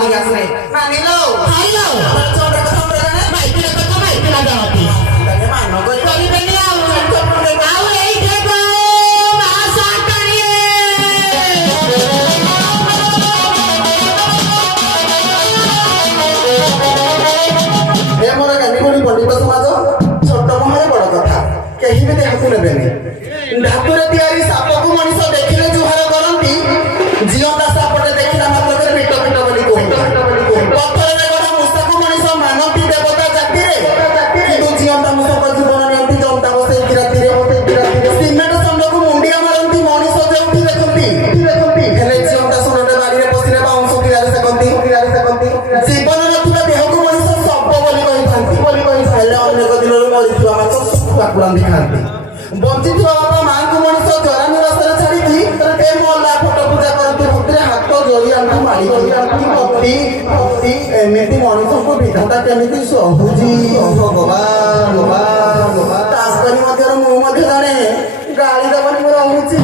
ठीक আছে মানিলো ଖାଇଲ চোরে কথা বলে ମାଇକିନା କଥା ମାଇକିନା ଯାଆନ୍ତି তাকে মান করে କରିବେନି ଆଉ ଆଉ ଏଇ ଦେଖ ଭାଷା କାଣିଏ ଏ ମୋର ଗାନିଗୁଡ଼ି ପଣ୍ଡିତ ସମାଜ ଛୋଟ ମହାରେ ବଡ଼ କଥା କେହି ବି ଦେହକୁ ନେବେନି ଧାତୁରେ ତିଆରି ସାପକୁ ମଣିଷ ଦେଖିଲେ ଜୁହାର କରନ୍ତି ଜିଅନ୍ତା ସାପଟେ ଦେଖିଲା ମାତ୍ରକେ ପିଟ ପିଟ ବୋଲି କୁହନ୍ତି ପଥରରେ ଗଢ଼ା ମୂଷାକୁ ମଣିଷ ମାନନ୍ତି ଦେବତା ଜାତିରେ କିନ୍ତୁ ଜିଅନ୍ତା ମୂଷକ ଜୀବନ ନିଅନ୍ତି ଜନ୍ତା ବସେଇକି ରାତିରେ ସିମେଣ୍ଟ ଷଣ୍ଢକୁ ମୁଣ୍ଡିଆ ମାରନ୍ତି ମଣିଷ ଯେଉଁଠି ଦେଖନ୍ତି ହେଲେ ଜିଅନ୍ତା ଶୁଣଟେ ବାଡ଼ିରେ ପଶିଲେ ବାଉଁଶ କିରାରେ ସେକନ୍ତି ଜୀବନ ନଥିବା ଦେହକୁ ମଣିଷ ସପ ବୋଲି କହିଥାନ୍ତି ହେଲେ ଅନେକ ଦିନରୁ ମରିଥିବା ମାଛ ଶୁଖୁଆକୁ ରାନ୍ଧି ଖାଆନ୍ତି ବଞ୍ଚିଥିବା ବାପା ମାଙ୍କୁ ମଣିଷ ଜରା ନିବାସରେ ଛାଡ଼ିକି ଏ ମଲା ଫଟୋ ପୂଜା କରନ୍ତି ଭକ୍ତିରେ ହାତ ଯୋଡ଼ି ଆଣ୍ଠୁ ମାଡ଼ି ଭକ୍ତି ଏମିତି ମଣିଷଙ୍କୁ ବିଧାତା କେମିତି ସହୁଛି ଭଗବାନ ତାଙ୍କରି ମଧ୍ୟରୁ ମୁଁ ମଧ୍ୟ ଜଣେ ଗାଳି ଦେବନି ମୁଁ ରହୁଛି